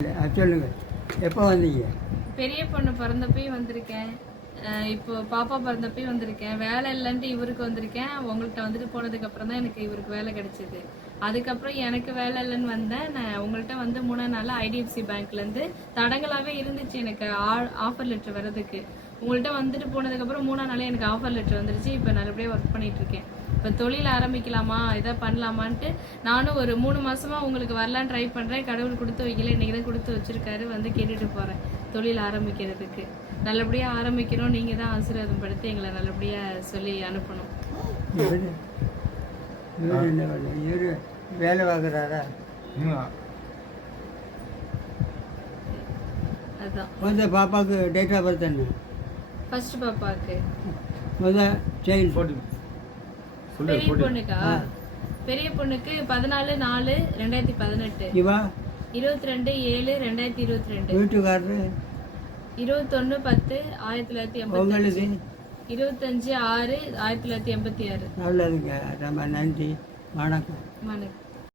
சொல்லுங்க, எப்போ வந்தீங்க? பெரிய பொண்ணு பிறந்தப்பயும் வந்திருக்கேன், இப்போ பாப்பா பிறந்தப்பயும் வந்திருக்கேன். வேலை இல்லைன்ட்டு இவருக்கு வந்திருக்கேன். உங்கள்கிட்ட வந்துட்டு போனதுக்கு அப்புறம் தான் எனக்கு இவருக்கு வேலை கிடைச்சது. அதுக்கப்புறம் எனக்கு வேலை இல்லைன்னு வந்தேன். நான் உங்கள்கிட்ட வந்து 3 நாள் ஐடிஎஃப்சி பேங்க்ல இருந்து தடங்களாவே இருந்துச்சு எனக்கு ஆஃபர் லெட்டர் வர்றதுக்கு. உங்கள்கிட்ட வந்துட்டு போனதுக்கு அப்புறம் 3 நாளே எனக்கு ஆஃபர் லெட்டர் வந்துருச்சு. இப்போ நல்லபடியா ஒர்க் பண்ணிட்டு இருக்கேன். இப்போ தொழில் ஆரம்பிக்கலாமா, இதை பண்ணலாமான்ட்டு நானும் ஒரு 3 மாசமா உங்களுக்கு வரலான்னு ட்ரை பண்றேன். கடவுள் கொடுத்து வைக்கல, இன்னைக்கு தான் கொடுத்து வச்சிருக்காரு. வந்து கேட்டுட்டு போறேன் தொழில் ஆரம்பிக்கிறதுக்கு. நல்லபடியா ஆரம்பிக்கணும். நீங்க தான் ஆசீர்வாதம் படுத்தி எங்களை நல்லபடியா சொல்லி அனுப்பணும். இவரு வேலை பார்க்குறாரா? அதுதான் முதல் பாப்பாவுக்கு டேட் ஆஃப் பர்த் என்ன? ஃபர்ஸ்ட் பாப்பாவுக்கு. முதல் சைல்டு பெரிய பொண்ணுக்கா? பெரிய பொண்ணுக்கு 14/4/2018. இவா 22/7/2022. வீட்டுக்காரரு 21/10/1980. உங்களுக்கு 25/6/1986. நல்லதுங்க. ரொம்ப நன்றி. வணக்கம். வணக்கம்.